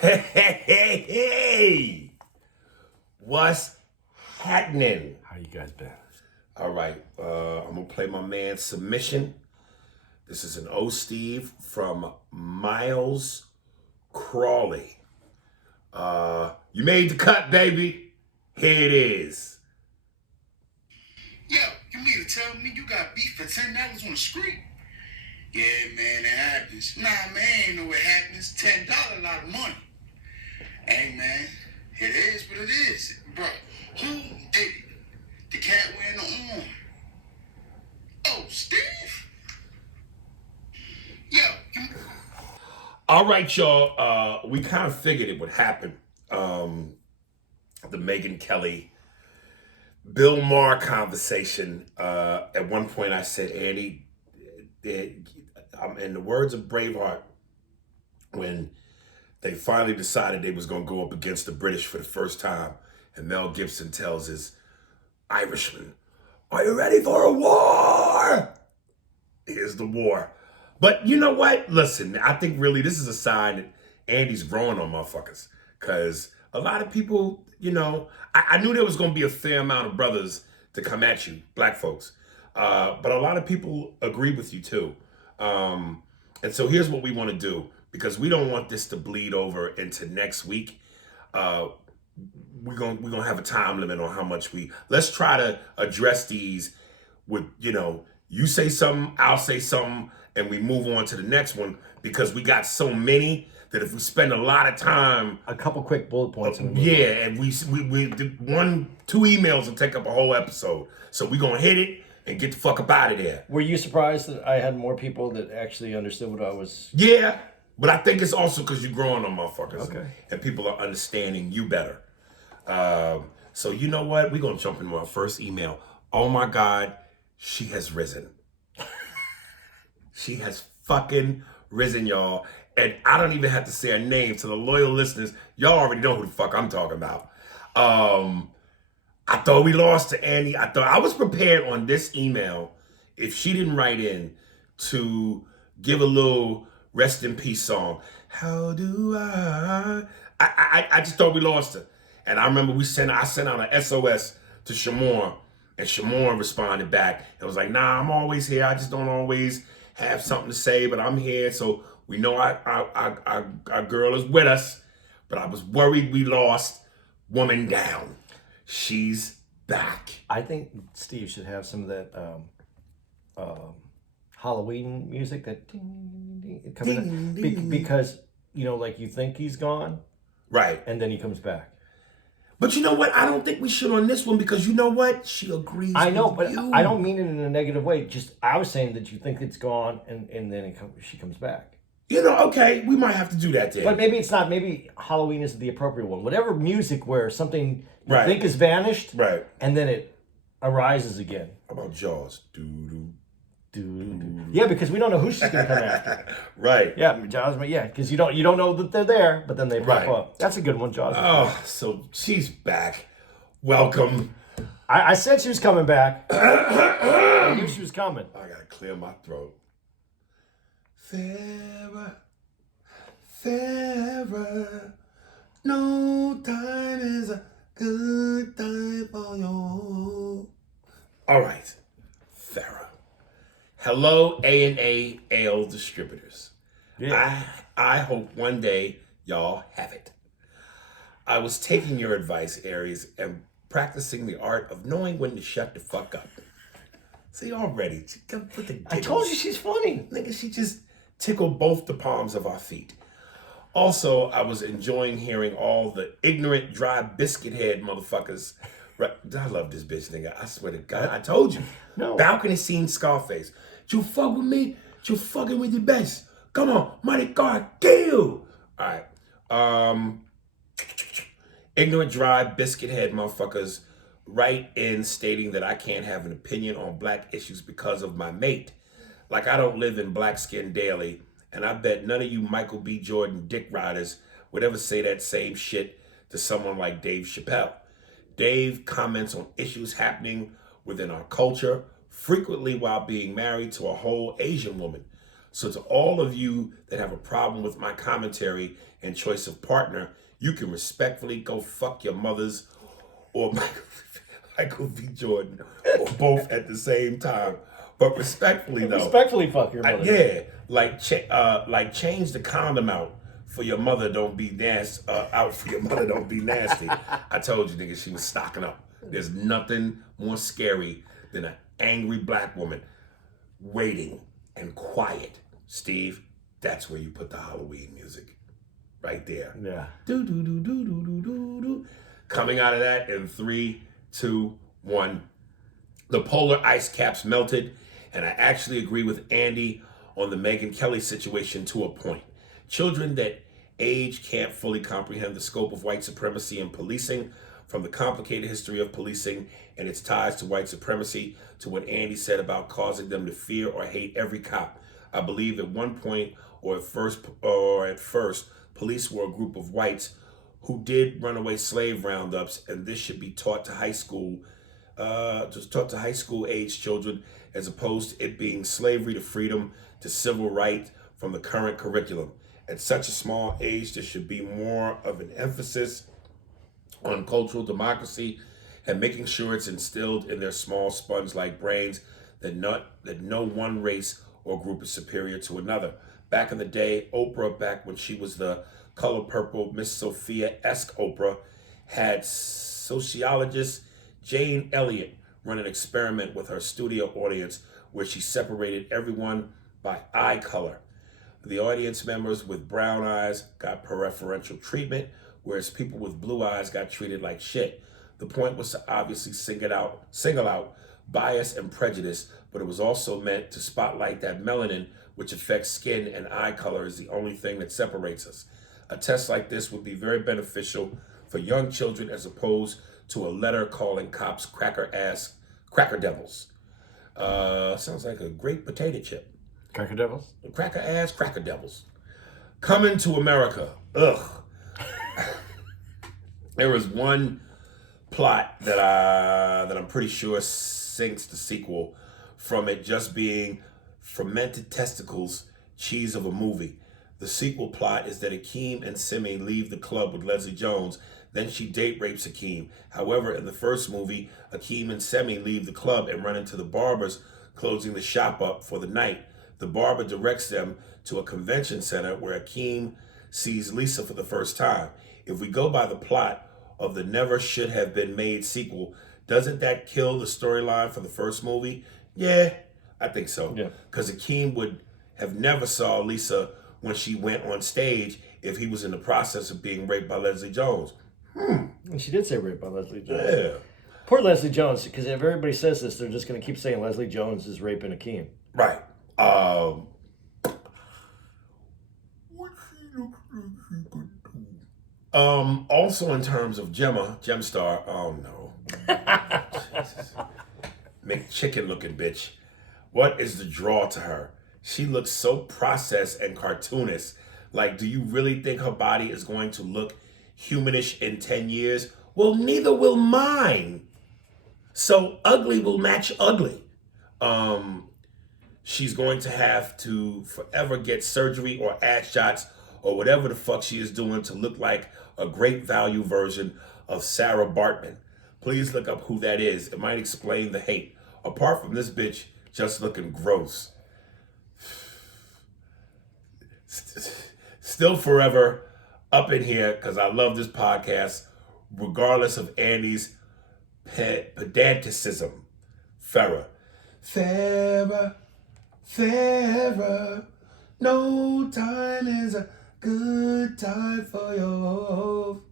Hey, hey, hey, hey! What's happening? How you guys been? All right, I'm gonna play my man's submission. This is an O Steve from Miles Crawley. You made the cut, baby. Here it is. Yo, you mean to tell me you got beef for $10 on the street? Yeah, man, it happens. Nah, man, ain't know what happens. $10 a lot of money. Hey, man, it is what it is. Bro, who did it? The cat wearing the arm. Oh, Steve? Yo, you... All right, y'all. We kind of figured it would happen. The Megyn Kelly, Bill Maher conversation. At one point, I said, Andy, in the words of Braveheart, when they finally decided they was going to go up against the British for the first time, and Mel Gibson tells his Irishman, "Are you ready for a war?" Here's the war. But you know what? Listen, I think really this is a sign that Andy's growing on motherfuckers. Because a lot of people, I knew there was going to be a fair amount of brothers to come at you, black folks. But a lot of people agree with you too. And so here's what we want to do. Because we don't want this to bleed over into next week. We're gonna have a time limit on how much let's try to address these with, you say something, I'll say something, and we move on to the next one, because we got so many that if we spend a lot of time, A couple quick bullet points. and we 2 emails will take up a whole episode. So we're gonna hit it and get the fuck up out of there. Were you surprised that I had more people that actually understood what I was? Yeah, but I think it's also because you're growing on motherfuckers. Okay. And people are understanding you better. So you know what? We're gonna jump into our first email. Oh my God, she has risen. She has fucking risen, y'all. And I don't even have to say her name. To the loyal listeners, y'all already know who the fuck I'm talking about. I thought we lost to Annie. I was prepared on this email, if she didn't write in, to give a little rest in peace song. How do I just thought we lost her. And I remember I sent out an SOS to Shamor, and Shamor responded back and was like, "Nah, I'm always here. I just don't always have something to say, but I'm here." So we know our girl is with us, but I was worried we lost Woman Down. She's back. I think Steve should have some of that Halloween music that ding, ding, ding, coming in. Ding, ding. Because like you think he's gone, Right. and then he comes back. But you know what? I don't think we should on this one, because you know what? She agrees. I know, with but you. I don't mean it in a negative way. Just I was saying that you think it's gone, and then she comes back. Okay, we might have to do that then. But maybe it's not. Maybe Halloween isn't the appropriate one. Whatever music where something you Right. think has vanished, Right. and then it arises again. How about Jaws? Doo-doo. Yeah, because we don't know who she's gonna come after. Right. Yeah, Jaws. Yeah, because you don't know that they're there, but then they pop Right. up. That's a good one, Jaws. Oh, so she's back. Welcome. I said she was coming back. I knew she was coming. I gotta clear my throat. Sarah, Sarah, no time is a good time for you. All right, Farrah. Hello, A&A Ale Distributors. Yeah. I hope one day y'all have it. I was taking your advice, Aries, and practicing the art of knowing when to shut the fuck up. See, already, she got put the giggles. I told you she's funny. Nigga, she just tickled both the palms of our feet. Also, I was enjoying hearing all the ignorant, dry biscuit head motherfuckers. Right, I love this bitch, nigga. I swear to God, I told you. No. Balcony scene Scarface. You fuck with me, you fucking with the best. Come on, mighty God, kill. All right. Ignorant, dry, biscuit head motherfuckers write in stating that I can't have an opinion on black issues because of my mate. Like I don't live in black skin daily, and I bet none of you Michael B. Jordan dick riders would ever say that same shit to someone like Dave Chappelle. Dave comments on issues happening within our culture, frequently while being married to a whole Asian woman. So to all of you that have a problem with my commentary and choice of partner, you can respectfully go fuck your mothers or Michael V. Jordan, or both at the same time. But respectfully though, Respectfully fuck your mother. yeah, like change the condom out for your mother. Don't be nasty. Out for your mother. Don't be nasty. I told you, nigga, she was stocking up. There's nothing more scary than an angry black woman waiting and quiet. Steve, that's where you put the Halloween music, right there. Yeah. Do do do do do do do do. Coming out of that in 3, 2, 1. The polar ice caps melted, and I actually agree with Andy on the Megyn Kelly situation to a point. Children that age can't fully comprehend the scope of white supremacy and policing, from the complicated history of policing and its ties to white supremacy to what Andy said about causing them to fear or hate every cop. I believe at one point or at first, police were a group of whites who did runaway slave roundups, and this should be taught to high school age children, as opposed to it being slavery to freedom to civil rights from the current curriculum. At such a small age, there should be more of an emphasis on cultural democracy and making sure it's instilled in their small sponge-like brains that no one race or group is superior to another. Back in the day, Oprah, back when she was the Color Purple Miss Sophia-esque Oprah, had sociologist Jane Elliott run an experiment with her studio audience where she separated everyone by eye color. The audience members with brown eyes got preferential treatment, whereas people with blue eyes got treated like shit. The point was to obviously single out bias and prejudice, but it was also meant to spotlight that melanin, which affects skin and eye color, is the only thing that separates us. A test like this would be very beneficial for young children as opposed to a letter calling cops cracker devils. Sounds like a great potato chip. Cracker Devils? Cracker devils. Coming to America. Ugh. There was one plot that I'm pretty sure sinks the sequel from it just being fermented testicles, cheese of a movie. The sequel plot is that Akeem and Simi leave the club with Leslie Jones. Then she date rapes Akeem. However, in the first movie, Akeem and Semi leave the club and run into the barbers closing the shop up for the night. The barber directs them to a convention center where Akeem sees Lisa for the first time. If we go by the plot of the Never Should Have Been Made sequel, doesn't that kill the storyline for the first movie? Yeah, I think so. Yeah. Because Akeem would have never saw Lisa when she went on stage if he was in the process of being raped by Leslie Jones. And she did say raped by Leslie Jones. Yeah. Poor Leslie Jones, because if everybody says this, they're just going to keep saying Leslie Jones is raping Akeem. Right. Also in terms of Gemstar, oh no. Jesus. McChicken looking bitch. What is the draw to her? She looks so processed and cartoonish. Like, do you really think her body is going to look humanish in 10 years? Well, neither will mine. So ugly will match ugly. She's going to have to forever get surgery or ass shots or whatever the fuck she is doing to look like a great value version of Sarah Bartman. Please look up who that is. It might explain the hate. Apart from this bitch just looking gross. Still forever up in here because I love this podcast, regardless of Andy's pedanticism. Farrah, no time is a good time for you. All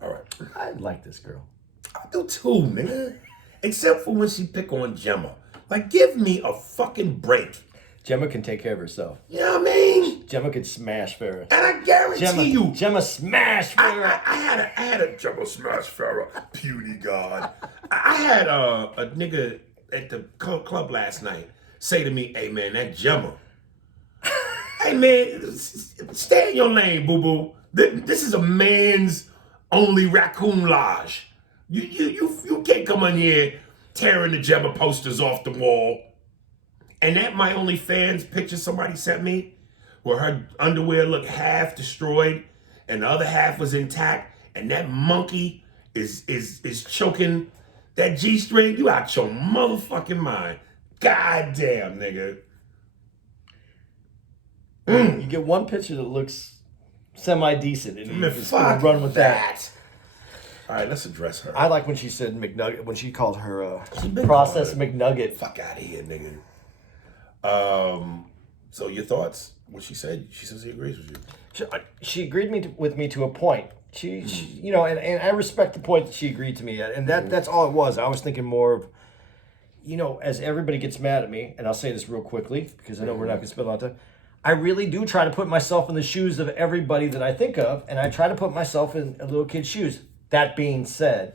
right. I like this girl. I do too, nigga. Except for when she pick on Gemma. Like, give me a fucking break. Gemma can take care of herself. You know what I mean? Gemma could smash Farrah. And I guarantee you, Gemma smash Farrah. I had a Gemma smash Farrah, puny god. I had a nigga at the club last night say to me, "Hey man, that Gemma. Hey man, stay in your lane, boo boo. This is a man's only raccoon lodge. You can't come in here tearing the Gemma posters off the wall." And that my OnlyFans picture somebody sent me, where her underwear looked half destroyed and the other half was intact, and that monkey is choking that G-string. You out your motherfucking mind. God damn, nigga. You get one picture that looks semi-decent, and you just gonna Fuck run with that. All right, let's address her. I like when she said McNugget, when she called her been processed calling McNugget. Fuck out of here, nigga. So your thoughts? What she said? She says she agrees with you. She agreed with me to a point. She you know, and I respect the point that she agreed to me at, and that's all it was. I was thinking more of, you know, as everybody gets mad at me, and I'll say this real quickly because I know we're not going to spend a lot of time. I really do try to put myself in the shoes of everybody that I think of, and I try to put myself in a little kid's shoes. That being said,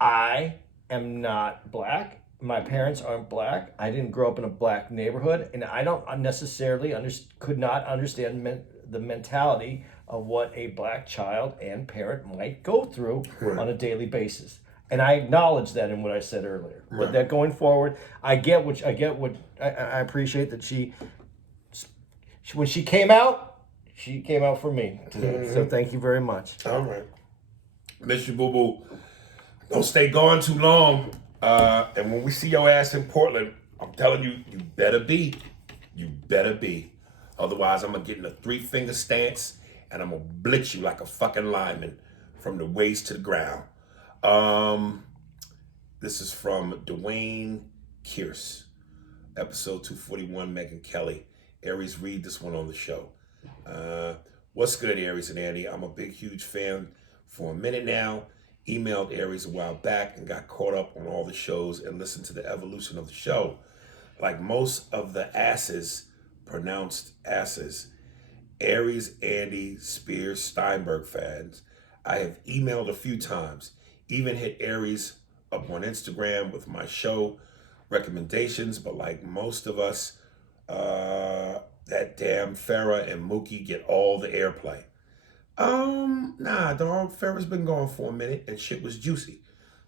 I am not black. My parents aren't black. I didn't grow up in a black neighborhood, and I don't necessarily could not understand the mentality of what a black child and parent might go through on a daily basis. And I acknowledge that in what I said earlier. Right. But that going forward, I appreciate that she when she came out for me today. Mm-hmm. So thank you very much. All right. Miss you, boo-boo. Don't stay gone too long. And when we see your ass in Portland, I'm telling you, you better be. You better be. Otherwise, I'm going to get in a 3-finger stance, and I'm going to blitz you like a fucking lineman from the waist to the ground. This is from Dwayne Kearse, episode 241, Megyn Kelly. Aries, read this one on the show. What's good, Aries and Andy? I'm a big, huge fan for a minute now. Emailed Aries a while back and got caught up on all the shows and listened to the evolution of the show. Like most of the asses, pronounced asses, Aries, Andy, Spears, Steinberg fans, I have emailed a few times, even hit Aries up on Instagram with my show recommendations, but like most of us, that damn Farrah and Mookie get all the airplay. Nah, dog. Farrah's been gone for a minute and shit was juicy.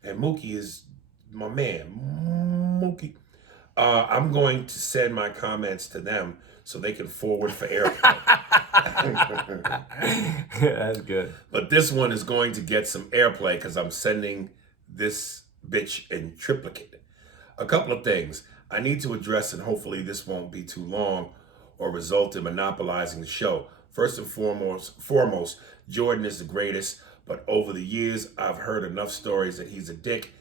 And Mookie is my man. Mookie. I'm going to send my comments to them so they can forward for airplay. That's good. But this one is going to get some airplay because I'm sending this bitch in triplicate. A couple of things I need to address, and hopefully this won't be too long or result in monopolizing the show. First and foremost, Jordan is the greatest, but over the years, I've heard enough stories that he's a dick,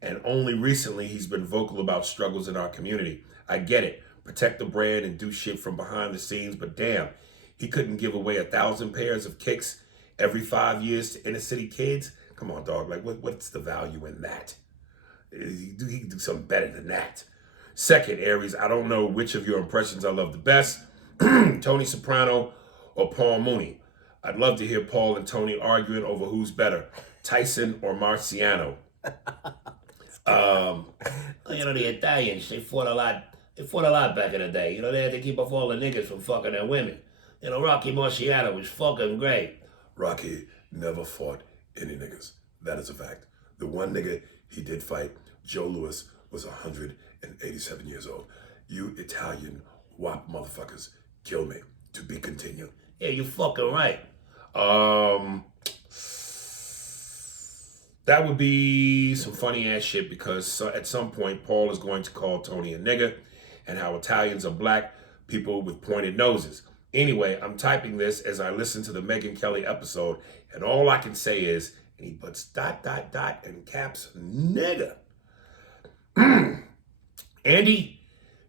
and only recently he's been vocal about struggles in our community. I get it, protect the brand and do shit from behind the scenes, but damn, he couldn't give away 1,000 pairs of kicks every 5 years to inner city kids? Come on, dog, like what's the value in that? He can do something better than that. Second, Aries, I don't know which of your impressions I love the best, Tony Soprano or Paul Mooney. I'd love to hear Paul and Tony arguing over who's better, Tyson or Marciano. You know, the Italians, they fought a lot back in the day. You know, they had to keep off all the niggas from fucking their women. You know, Rocky Marciano was fucking great. Rocky never fought any niggas. That is a fact. The one nigga he did fight, Joe Louis, was 187 years old. You Italian wop motherfuckers, kill me. To be continued. Yeah, you fucking right. That would be some funny ass shit because at some point Paul is going to call Tony a nigga and how Italians are black people with pointed noses. Anyway, I'm typing this as I listen to the Megyn Kelly episode, and all I can say is, and he puts ... and caps nigga. Andy,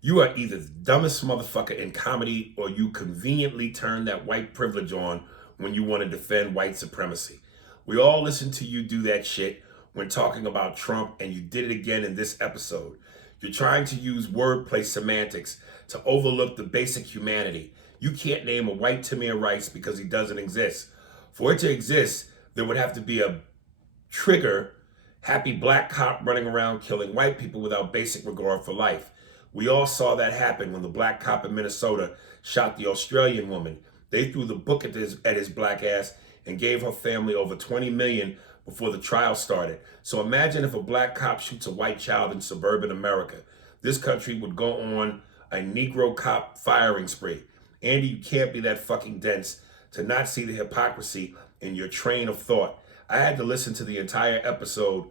you are either the dumbest motherfucker in comedy or you conveniently turn that white privilege on when you want to defend white supremacy. We all listen to you do that shit when talking about Trump, and you did it again in this episode. You're trying to use wordplay semantics to overlook the basic humanity. You can't name a white Tamir Rice because he doesn't exist. For it to exist, there would have to be a trigger, happy black cop running around killing white people without basic regard for life. We all saw that happen when the black cop in Minnesota shot the Australian woman. They threw the book at his black ass and gave her family over $20 million before the trial started. So imagine if a black cop shoots a white child in suburban America. This country would go on a Negro cop firing spree. Andy, you can't be that fucking dense to not see the hypocrisy in your train of thought. I had to listen to the entire episode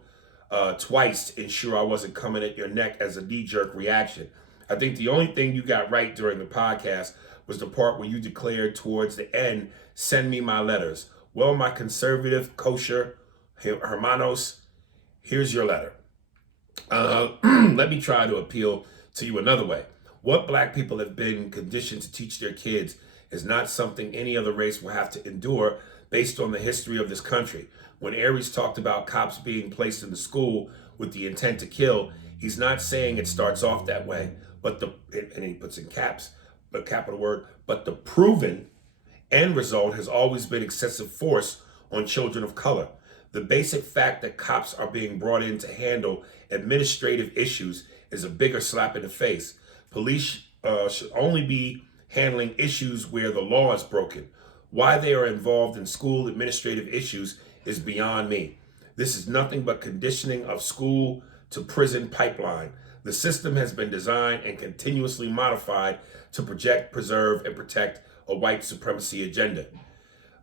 twice to ensure I wasn't coming at your neck as a knee-jerk reaction. I think the only thing you got right during the podcast was the part where you declared towards the end, send me my letters. Well, my conservative, kosher hermanos, here's your letter. Let me try to appeal to you another way. What black people have been conditioned to teach their kids is not something any other race will have to endure based on the history of this country. When Aries talked about cops being placed in the school with the intent to kill, he's not saying it starts off that way, and he puts in caps, but capital word, but the proven end result has always been excessive force on children of color. The basic fact that cops are being brought in to handle administrative issues is a bigger slap in the face. Police should only be handling issues where the law is broken. Why they are involved in school administrative issues is beyond me. This is nothing but conditioning of school to prison pipeline. The system has been designed and continuously modified to project, preserve, and protect a white supremacy agenda.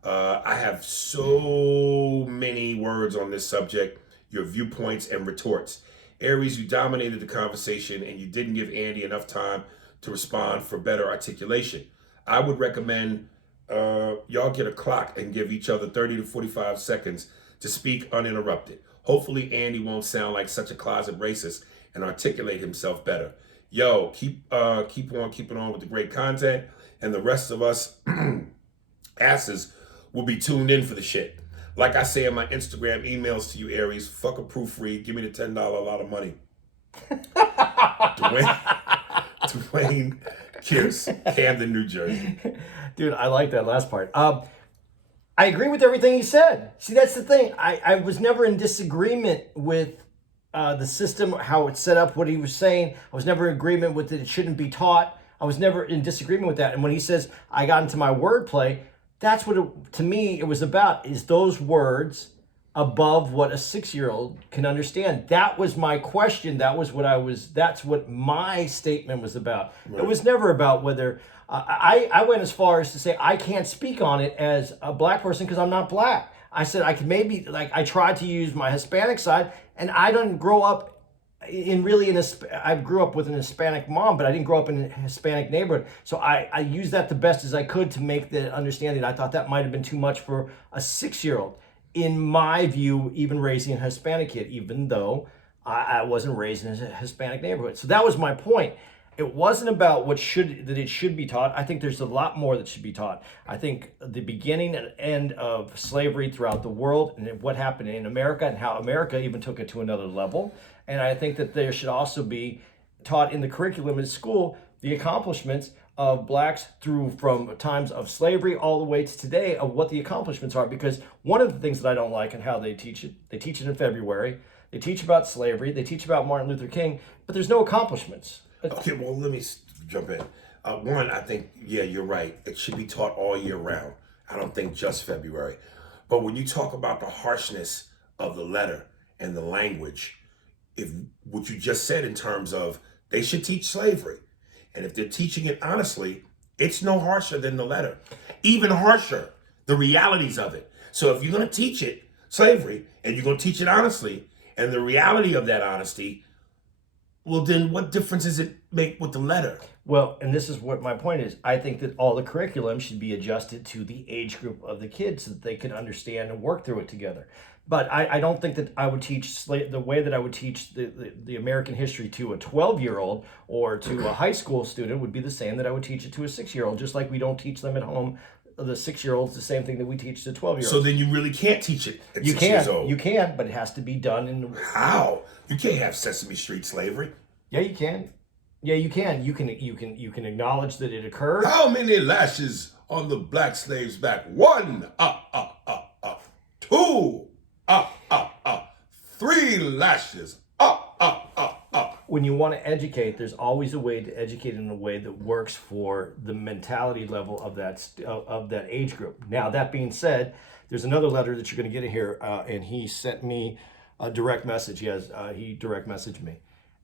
I have so many words on this subject, your viewpoints and retorts. Aries, you dominated the conversation and you didn't give Andy enough time to respond for better articulation. I would recommend y'all get a clock and give each other 30 to 45 seconds to speak uninterrupted. Hopefully Andy won't sound like such a closet racist and articulate himself better. Yo, keep on keeping on with the great content, and the rest of us asses will be tuned in for the shit. Like I say in my Instagram emails to you, Aries, fuck a proofread, give me the $10 a lot of money. Dwayne Pierce, Camden, New Jersey. Dude, I like that last part. I agree with everything he said. See, that's the thing. I was never in disagreement with the system, how it's set up, what he was saying. I was never in agreement with it shouldn't be taught. I was never in disagreement with that. And when he says, I got into my wordplay, that's what, to me, it was about, is those words above what a 6-year-old can understand. That was my question. That's what my statement was about. Right. It was never about whether, I went as far as to say, I can't speak on it as a black person because I'm not black. I said I could maybe, I tried to use my Hispanic side, and I didn't grow up I grew up with an Hispanic mom, but I didn't grow up in a Hispanic neighborhood. So I used that the best as I could to make the understanding. I thought that might have been too much for a 6-year-old. In my view, even raising a Hispanic kid, even though I wasn't raised in a Hispanic neighborhood. So that was my point. It wasn't about that it should be taught. I think there's a lot more that should be taught. I think the beginning and end of slavery throughout the world and what happened in America and how America even took it to another level. And I think that there should also be taught in the curriculum in school the accomplishments of blacks from times of slavery all the way to today of what the accomplishments are. Because one of the things that I don't like in how they teach it in February. They teach about slavery. They teach about Martin Luther King, but there's no accomplishments. Okay, well, let me jump in. One, I think, yeah, you're right. It should be taught all year round. I don't think just February. But when you talk about the harshness of the letter and the language, if what you just said in terms of they should teach slavery, and if they're teaching it honestly, it's no harsher than the letter. Even harsher, the realities of it. So if you're going to teach it, slavery, and you're going to teach it honestly, and the reality of that honesty, well, then what difference does it make with the letter? Well, and this is what my point is. I think that all the curriculum should be adjusted to the age group of the kids so that they can understand and work through it together. But I don't think that I would teach the way that I would teach the American history to a 12-year-old or to a high school student would be the same that I would teach it to a 6-year-old, just like we don't teach them at home. The 6-year-olds the same thing that we teach the 12-year-olds. So then you really can't teach it at 6 years old. You can, but it has to be done in. How? You can't have Sesame Street slavery. Yeah, you can. Yeah, you can. You can acknowledge that it occurred. How many lashes on the black slave's back? 1, 2, 3 lashes. When you want to educate, there's always a way to educate in a way that works for the mentality level of that age group. Now, that being said, there's another letter that you're going to get in here, and he sent me a direct message. He direct messaged me,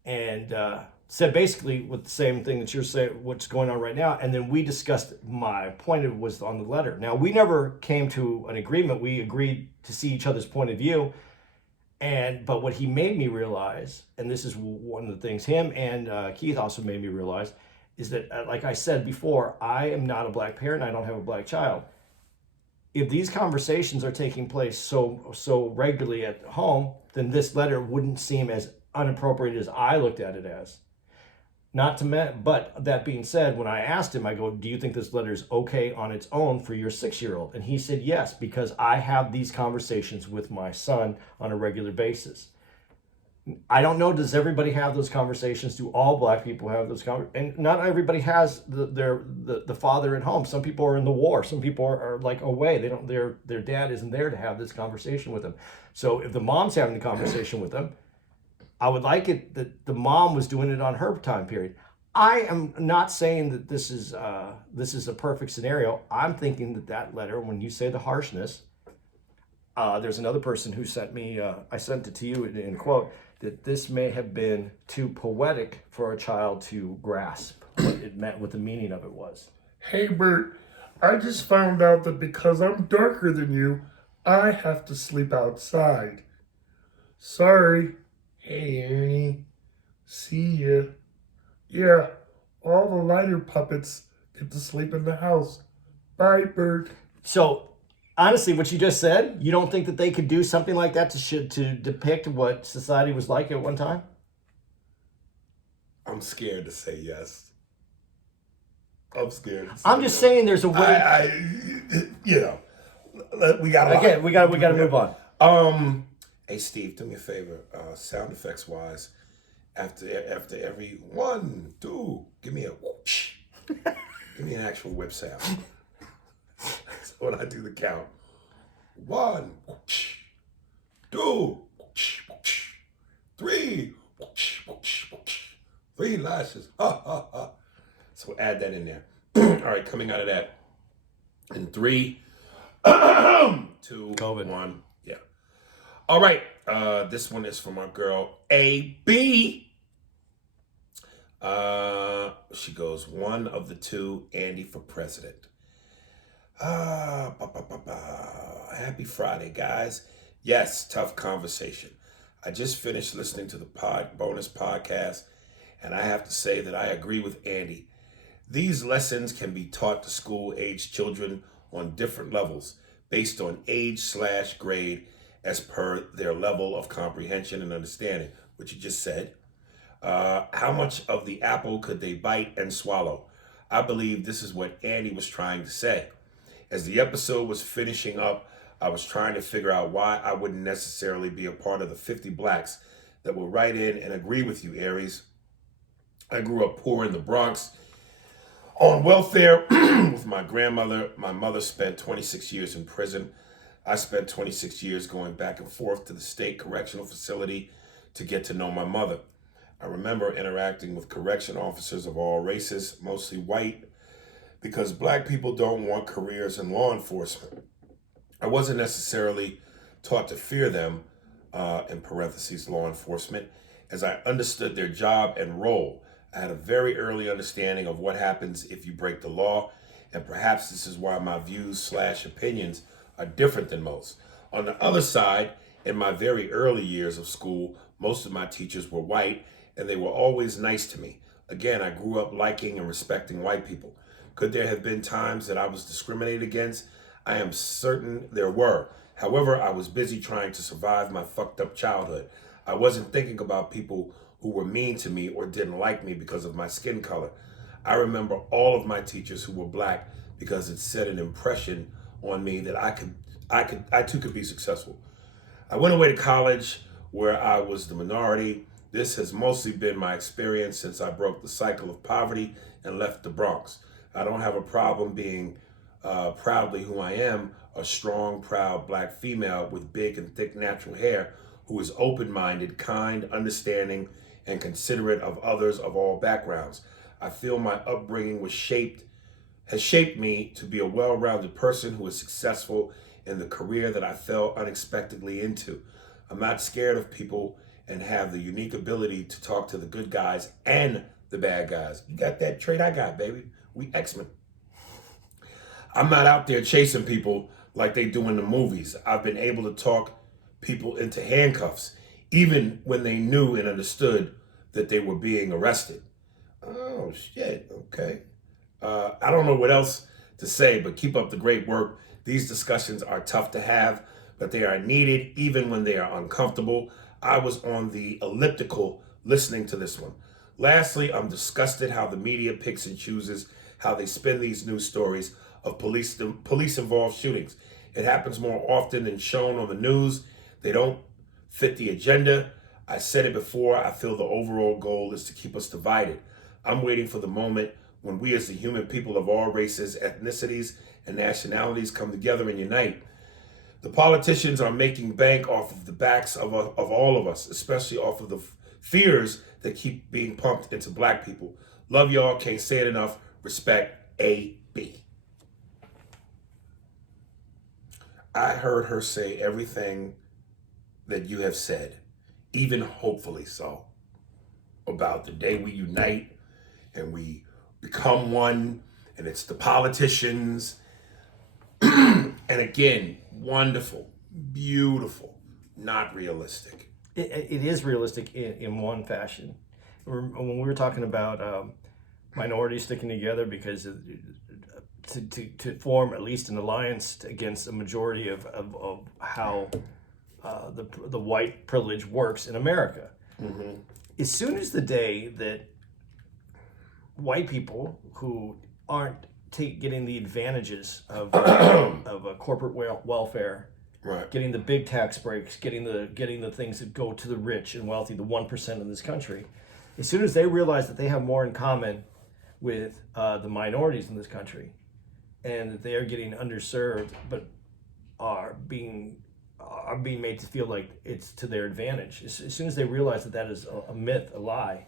and said basically with the same thing that you're saying, what's going on right now. And then we discussed my point of was on the letter. Now, we never came to an agreement. We agreed to see each other's point of view. But what he made me realize, and this is one of the things him and Keith also made me realize, is that, like I said before, I am not a black parent. I don't have a black child. If these conversations are taking place so regularly at home, then this letter wouldn't seem as inappropriate as I looked at it as. But that being said, when I asked him, I go, do you think this letter is okay on its own for your 6-year-old? And he said, yes, because I have these conversations with my son on a regular basis. I don't know, does everybody have those conversations? Do all black people have those conversations? And not everybody has the father at home. Some people are in the war. Some people are like away. They don't. Their dad isn't there to have this conversation with them. So if the mom's having the conversation with them, I would like it that the mom was doing it on her time period. I am not saying that this is a perfect scenario. I'm thinking that letter, when you say the harshness, there's another person who sent me, I sent it to you in quote, that this may have been too poetic for a child to grasp what it meant, what the meaning of it was. Hey, Bert, I just found out that because I'm darker than you, I have to sleep outside. Sorry. Hey, Ernie. See ya. Yeah, all the lighter puppets get to sleep in the house. Bye, Bert. So, honestly, what you just said, you don't think that they could do something like that to depict what society was like at one time? I'm scared to say yes. I'm scared. I'm just saying there's a way. We got Again, we got to move on. Hey Steve, do me a favor. Sound effects wise, after every 1, 2, give me a whoosh. Give me an actual whip sound. So when I do the count, 1, whoosh, 2, whoosh, whoosh, 3, whoosh, whoosh, whoosh, 3 lashes. Ha ha ha. So we'll add that in there. All right, coming out of that in 3, 2, COVID. 1. Yeah. All right. This one is for my girl AB. She goes, one of the two, Andy for president. Happy Friday, guys. Yes, tough conversation. I just finished listening to the bonus podcast, and I have to say that I agree with Andy. These lessons can be taught to school-age children on different levels based on age/grade as per their level of comprehension and understanding, which you just said. How much of the apple could they bite and swallow? I believe this is what Andy was trying to say. As the episode was finishing up, I was trying to figure out why I wouldn't necessarily be a part of the 50 blacks that will write in and agree with you, Aries. I grew up poor in the Bronx on welfare with my grandmother. My mother spent 26 years in prison. I spent 26 years going back and forth to the state correctional facility to get to know my mother. I remember interacting with correction officers of all races, mostly white, because black people don't want careers in law enforcement. I wasn't necessarily taught to fear them, in parentheses, law enforcement, as I understood their job and role. I had a very early understanding of what happens if you break the law, and perhaps this is why my views/opinions are different than most. On the other side, in my very early years of school, most of my teachers were white, and they were always nice to me. Again, I grew up liking and respecting white people. Could there have been times that I was discriminated against? I am certain there were. However, I was busy trying to survive my fucked up childhood. I wasn't thinking about people who were mean to me or didn't like me because of my skin color. I remember all of my teachers who were black because it set an impression on me that I too could be successful. I went away to college where I was the minority. This has mostly been my experience since I broke the cycle of poverty and left the Bronx. I don't have a problem being proudly who I am, a strong, proud black female with big and thick natural hair who is open-minded, kind, understanding, and considerate of others of all backgrounds. I feel my upbringing has shaped me to be a well-rounded person who is successful in the career that I fell unexpectedly into. I'm not scared of people, and have the unique ability to talk to the good guys and the bad guys. You got that trait I got, baby. We X-Men. I'm not out there chasing people like they do in the movies. I've been able to talk people into handcuffs, even when they knew and understood that they were being arrested. Oh, shit. Okay. I don't know what else to say, but keep up the great work. These discussions are tough to have, but they are needed even when they are uncomfortable. I was on the elliptical listening to this one. Lastly, I'm disgusted how the media picks and chooses how they spin these news stories of police-involved shootings. It happens more often than shown on the news. They don't fit the agenda. I said it before, I feel the overall goal is to keep us divided. I'm waiting for the moment when we as the human people of all races, ethnicities, and nationalities come together and unite. The politicians are making bank off of the backs of all of us, especially off of the fears that keep being pumped into black people. Love y'all, can't say it enough. Respect, A.B. I heard her say everything that you have said, even hopefully so, about the day we unite and we become one, and it's the politicians. And again, wonderful, beautiful, not realistic. It is realistic in one fashion. When we were talking about minorities sticking together because to form at least an alliance against a majority of how the white privilege works in America. Mm-hmm. As soon as the day that white people who aren't getting the advantages of corporate welfare, Right. getting the big tax breaks, getting the things that go to the rich and wealthy, the 1% of this country, as soon as they realize that they have more in common with the minorities in this country, and that they are getting underserved, but are being made to feel like it's to their advantage. As soon as they realize that that is a myth, a lie,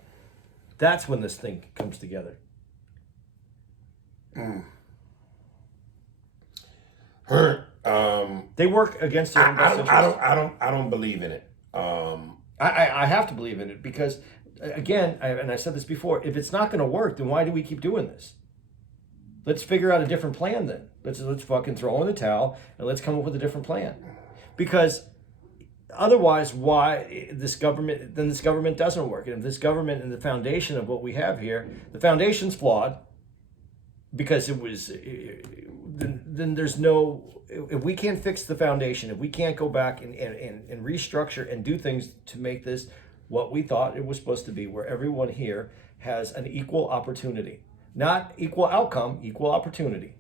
that's when this thing comes together. They work against their own best interests. I don't believe in it. I have to believe in it because, again, and I said this before, if it's not going to work, then why do we keep doing this? Let's figure out a different plan then. Let's fucking throw in the towel and let's come up with a different plan. Because otherwise, why this government doesn't work. And if this government and the foundation of what we have here, the foundation's flawed because it was, then there's no, if we can't fix the foundation, if we can't go back and restructure and do things to make this what we thought it was supposed to be, where everyone here has an equal opportunity, not equal outcome, equal opportunity,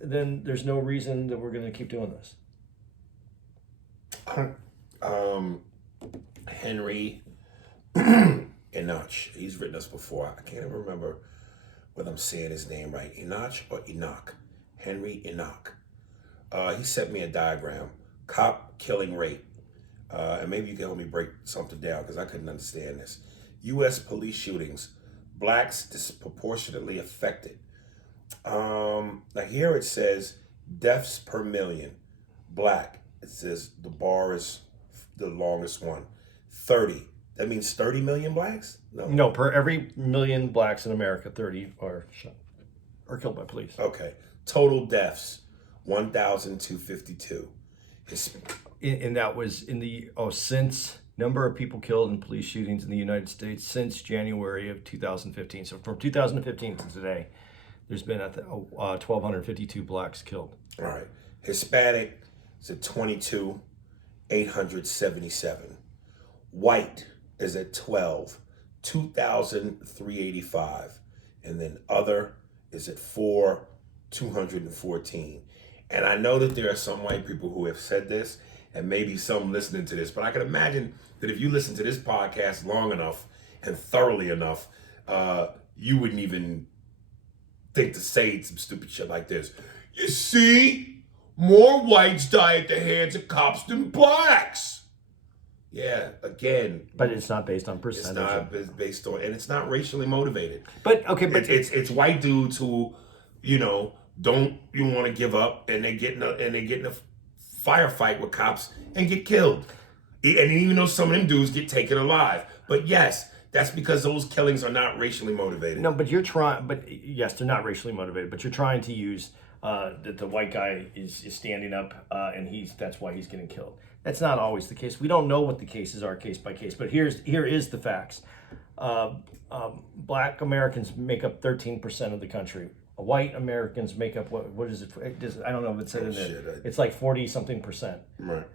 then there's no reason that we're going to keep doing this. Henry Enoch. He's written us before. I can't even remember whether I'm saying his name right. Enoch or Enoch? Henry Enoch. He sent me a diagram. Cop killing rate. And maybe you can help me break something down because I couldn't understand this. U.S. police shootings. Blacks disproportionately affected. Now here it says deaths per million. Black. It says the bar is the longest one. 30. That means 30 million blacks? No, per every million blacks in America, 30 are shot or killed by police. Okay. Total deaths, 1,252. And that was in the, since number of people killed in police shootings in the United States since January of 2015. So from 2015 to today, there's been 1,252 blacks killed. All right. Hispanic is at 22,877. White is at 12, 2,385. And then other is at 4, 214. And I know that there are some white people who have said this, and maybe some listening to this, but I can imagine that if you listen to this podcast long enough and thoroughly enough, you wouldn't even think to say some stupid shit like this. You see, more whites die at the hands of cops than blacks. Yeah, again. But it's not based on percentage. It's not based on, and it's not racially motivated. But okay, but it's white dudes who, don't want to give up, and they get in a firefight with cops and get killed. And even though some of them dudes get taken alive. But yes, that's because those killings are not racially motivated. No, but you're trying. But yes, they're not racially motivated. But you're trying to use that the white guy is standing up, and that's why he's getting killed. That's not always the case. We don't know what the cases are case by case. But here is the facts. Black Americans make up 13% of the country. White Americans make up what is it? I don't know if it said in there. It's like 40-something%. Right.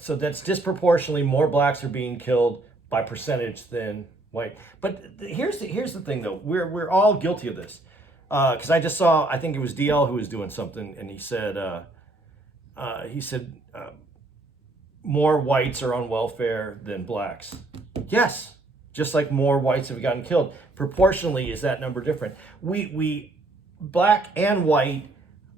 So that's disproportionately more blacks are being killed by percentage than white. But here's the thing though. We're all guilty of this. Because I just saw, I think it was DL who was doing something, and he said more whites are on welfare than blacks. Yes, just like more whites have gotten killed. Proportionally, is that number different? We black and white,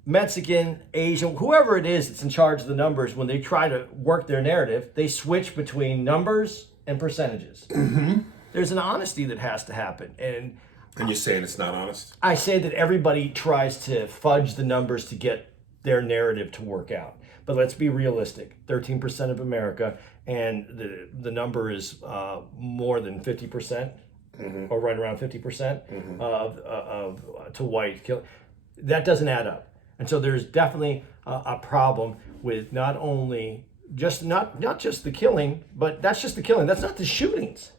Mexican, Asian, whoever it is that's in charge of the numbers, when they try to work their narrative, they switch between numbers and percentages. Mm-hmm. There's an honesty that has to happen, and you're saying it's not honest? I say that everybody tries to fudge the numbers to get their narrative to work out. But let's be realistic. 13% of America, and the number is more than 50%, or right around 50% of to white kill. That doesn't add up. And so there's definitely a problem with not only not just the killing, but that's just the killing. That's not the shootings.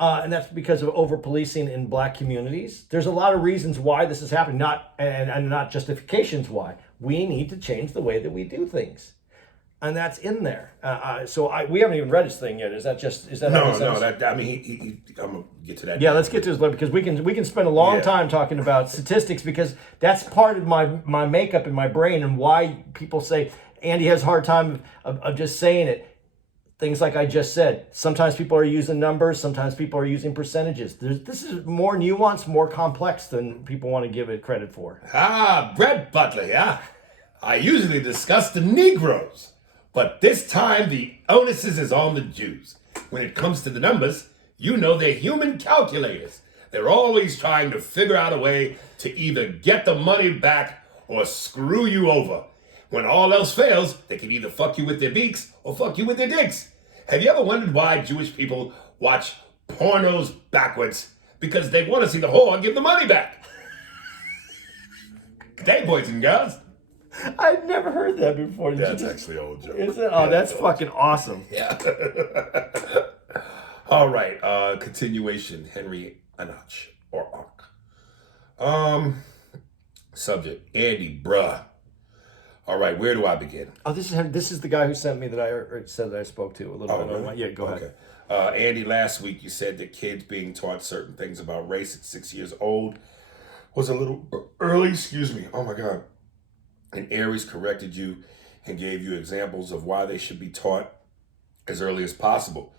And that's because of over-policing in black communities. There's a lot of reasons why this is happening, and not justifications why. We need to change the way that we do things. And that's in there. We haven't even read his thing yet. Is that No. I mean, I'm gonna get to that. Yeah, let's get to his letter, because we can spend a long time talking about statistics, because that's part of my makeup in my brain, and why people say Andy has a hard time of just saying it. Things like I just said. Sometimes people are using numbers. Sometimes people are using percentages. This is more nuanced, more complex than people want to give it credit for. Brett Butler, yeah. I usually discuss the Negroes, but this time the onus is on the Jews. When it comes to the numbers, you know they're human calculators. They're always trying to figure out a way to either get the money back or screw you over. When all else fails, they can either fuck you with their beaks or fuck you with their dicks. Have you ever wondered why Jewish people watch pornos backwards? Because they want to see the whore give the money back. Good day, boys and girls. I've never heard that before. That's actually an old joke. Is it? Oh, that's fucking awesome. Yeah. All right. Continuation. Henry Anach or Ark. Subject. Andy, bruh. All right. Where do I begin? Oh, this is the guy who sent me that I said that I spoke to a little bit. Really? Yeah, go ahead. Andy, last week you said that kids being taught certain things about race at 6 years old was a little early. Excuse me. Oh my God. And Aries corrected you and gave you examples of why they should be taught as early as possible.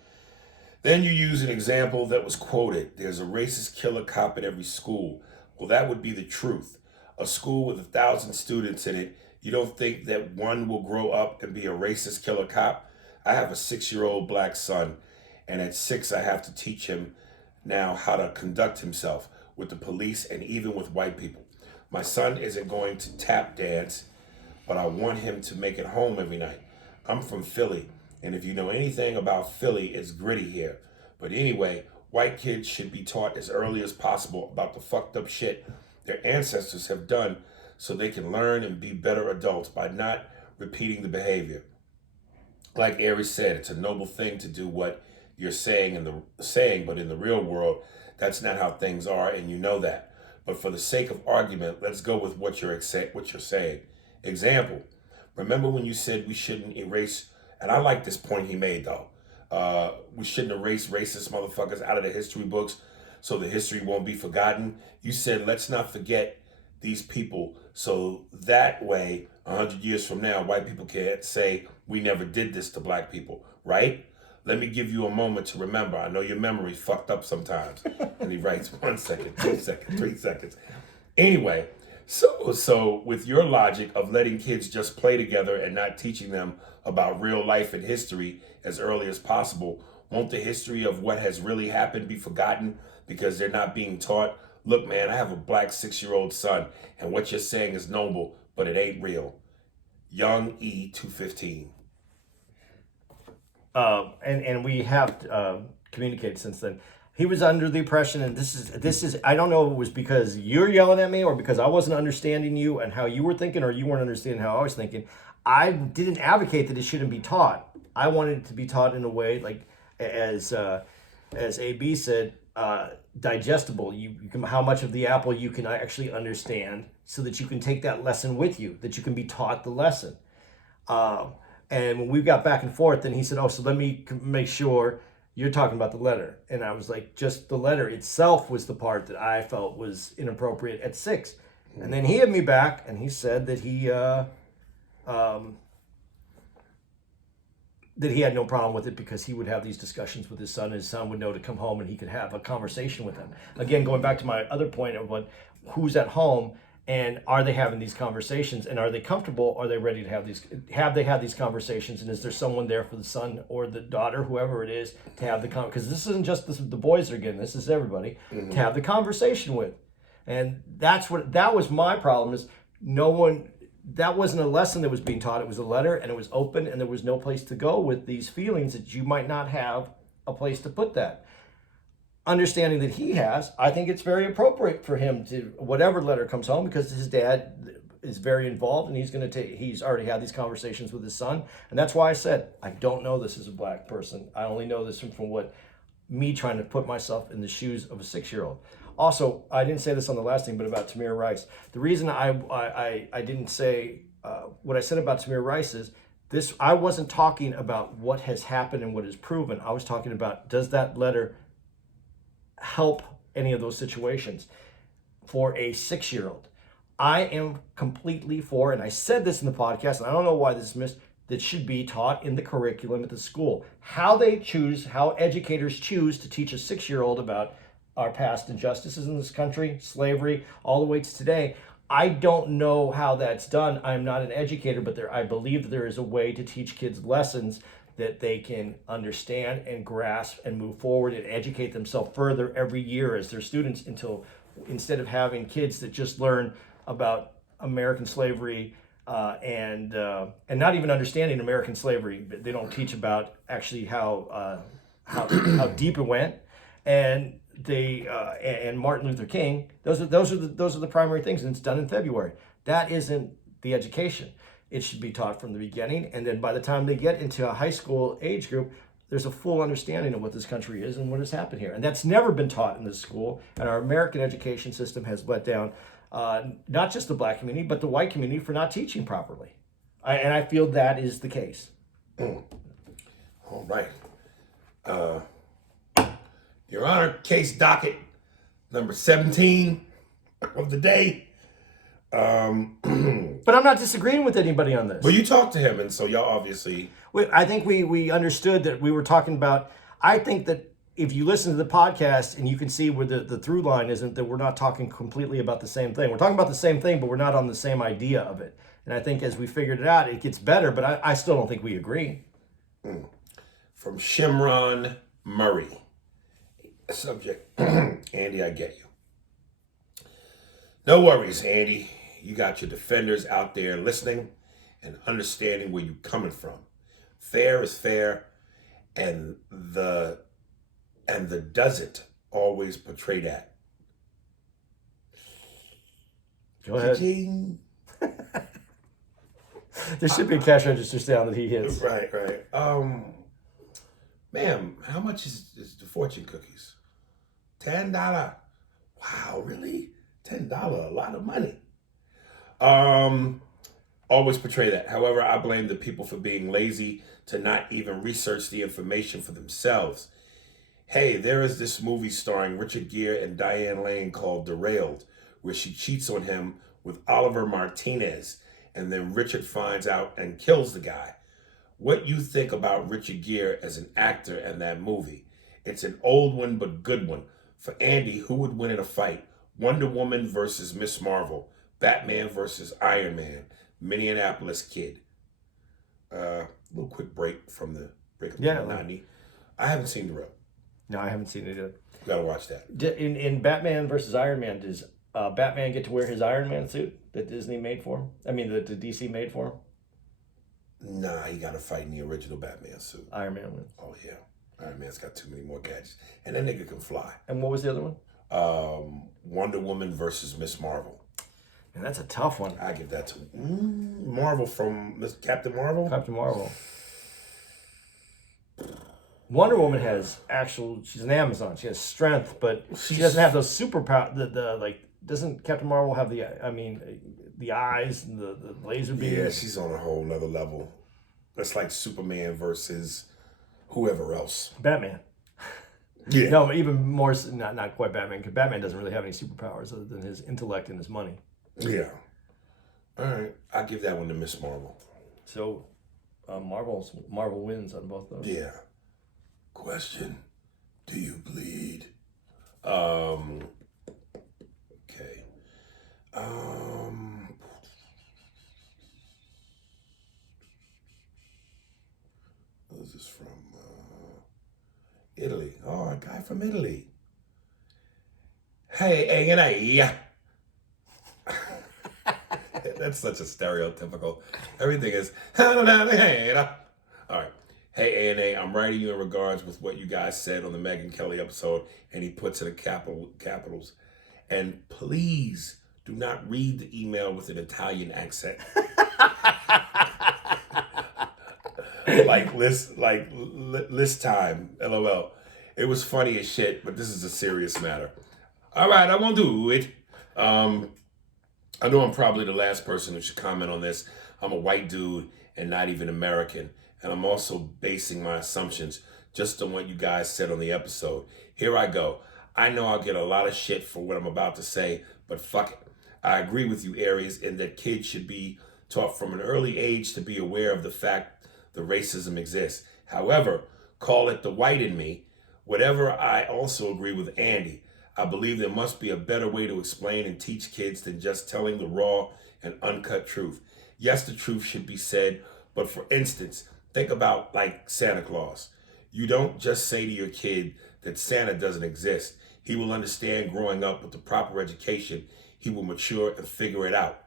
Then you used an example that was quoted. There's a racist killer cop at every school. Well, that would be the truth. A school with 1,000 students in it, you don't think that one will grow up and be a racist killer cop? I have a 6-year-old black son, and at 6 I have to teach him now how to conduct himself with the police and even with white people. My son isn't going to tap dance, but I want him to make it home every night. I'm from Philly, and if you know anything about Philly, it's gritty here. But anyway, white kids should be taught as early as possible about the fucked up shit their ancestors have done, so they can learn and be better adults by not repeating the behavior. Like Aries said, it's a noble thing to do what you're saying, but in the real world, that's not how things are, and you know that. But for the sake of argument, let's go with what you're saying. Example, remember when you said we shouldn't erase, and I like this point he made though, we shouldn't erase racist motherfuckers out of the history books so the history won't be forgotten. You said let's not forget these people so that way 100 years from now white people can't say we never did this to black people, right? Let me give you a moment to remember. I know your memory's fucked up sometimes. And he writes 1 second, 2 seconds, 3 seconds. Anyway, so with your logic of letting kids just play together and not teaching them about real life and history as early as possible, won't the history of what has really happened be forgotten because they're not being taught? Look, man, I have a black 6-year-old son, and what you're saying is noble, but it ain't real. Young E 215. and we have communicated since then. He was under the impression, and this is I don't know if it was because you're yelling at me or because I wasn't understanding you and how you were thinking, or you weren't understanding how I was thinking. I didn't advocate that it shouldn't be taught. I wanted it to be taught in a way like as AB said, digestible. You can, how much of the apple you can actually understand, so that you can take that lesson with you, that you can be taught the lesson. And when we got back and forth, then he said, "Oh, so let me make sure you're talking about the letter." And I was like, just the letter itself was the part that I felt was inappropriate at 6. And then he had me back, and he said that he had no problem with it because he would have these discussions with his son. His son would know to come home and he could have a conversation with him. Again, going back to my other point of who's at home and are they having these conversations, and are they comfortable? Are they ready to have these? Have they had these conversations? And is there someone there for the son or the daughter, whoever it is, to have the because this isn't just the boys are getting this is everybody to have the conversation with, and that was my problem is no one. That wasn't a lesson that was being taught. It was a letter, and it was open, and there was no place to go with these feelings that you might not have a place to put that. Understanding that he has, I think it's very appropriate for him to, whatever letter comes home, because his dad is very involved, and he's already had these conversations with his son. And that's why I said, I don't know this as a black person. I only know this from what me trying to put myself in the shoes of a 6-year-old. Also, I didn't say this on the last thing, but about Tamir Rice. The reason I didn't say what I said about Tamir Rice is this: I wasn't talking about what has happened and what is proven. I was talking about, does that letter help any of those situations for a 6-year-old? I am completely for, and I said this in the podcast, and I don't know why this is missed, that should be taught in the curriculum at the school. How educators choose to teach a 6-year-old about our past injustices in this country, slavery, all the way to today. I don't know how that's done. I'm not an educator, but I believe that there is a way to teach kids lessons that they can understand and grasp and move forward and educate themselves further every year as their students, instead of having kids that just learn about American slavery and not even understanding American slavery. They don't teach about actually how deep it went, and and Martin Luther King. Those are the primary things, and it's done in February. That isn't the education. It should be taught from the beginning, and then by the time they get into a high school age group, there's a full understanding of what this country is and what has happened here. And that's never been taught in this school, and our American education system has let down not just the black community, but the white community for not teaching properly. And I feel that is the case. All right. Your Honor, case docket number 17 of the day. But I'm not disagreeing with anybody on this. Well, you talked to him, and so y'all obviously... I think we understood that we were talking about... I think that if you listen to the podcast and you can see where the through line isn't, that we're not talking completely about the same thing. We're talking about the same thing, but we're not on the same idea of it. And I think as we figured it out, it gets better, but I still don't think we agree. From Shimron Murray. Subject, Andy, I get you. No worries, Andy. You got your defenders out there listening and understanding where you're coming from. Fair is fair, and the doesn't always portray that. Go ahead. There should be a cash register sound that he hits. Right. Ma'am, how much is the fortune cookies? $10. Wow, really? $10, a lot of money. Always portray that. However, I blame the people for being lazy to not even research the information for themselves. Hey, there is this movie starring Richard Gere and Diane Lane called Derailed, where she cheats on him with Oliver Martinez, and then Richard finds out and kills the guy. What you think about Richard Gere as an actor in that movie? It's an old one, but good one. For Andy, who would win in a fight? Wonder Woman versus Miss Marvel. Batman versus Iron Man. Minneapolis Kid. Little quick break from the break of the 90. I haven't seen The Road. No, I haven't seen it either. You gotta watch that. In Batman versus Iron Man, does Batman get to wear his Iron Man suit that Disney made for him? I mean, that the DC made for him? Nah, he got to fight in the original Batman suit. Iron Man wins. Oh yeah, Iron Man's got too many more gadgets, and that nigga can fly. And what was the other one? Wonder Woman versus Miss Marvel. And that's a tough one. I give that to Marvel from Captain Marvel. Captain Marvel. Wonder Woman has she's an Amazon. She has strength, but she doesn't have those superpower. Doesn't Captain Marvel have the eyes and the laser beams? Yeah, she's on a whole nother level. That's like Superman versus whoever else. Batman. Yeah. No, even more, not quite Batman, because Batman doesn't really have any superpowers other than his intellect and his money. Yeah. All right. I'll give that one to Miss Marvel. So, Marvel wins on both those. Yeah. Question. Do you bleed? Okay. What is this from? Italy. Oh, a guy from Italy. Hey, A&A. That's such a stereotypical. Everything is. All right. Hey, A&A, I'm writing you in regards with what you guys said on the Megyn Kelly episode, and he puts it in capitals. And please do not read the email with an Italian accent. list time, LOL. It was funny as shit, but this is a serious matter. All right, I won't do it. I know I'm probably the last person who should comment on this. I'm a white dude and not even American, and I'm also basing my assumptions just on what you guys said on the episode. Here I go. I know I'll get a lot of shit for what I'm about to say, but fuck it. I agree with you, Aries, in that kids should be taught from an early age to be aware of the fact that racism exists. However, call it the white in me. Whatever, I also agree with Andy. I believe there must be a better way to explain and teach kids than just telling the raw and uncut truth. Yes, the truth should be said, but for instance, think about like Santa Claus. You don't just say to your kid that Santa doesn't exist. He will understand growing up with the proper education. He will mature and figure it out.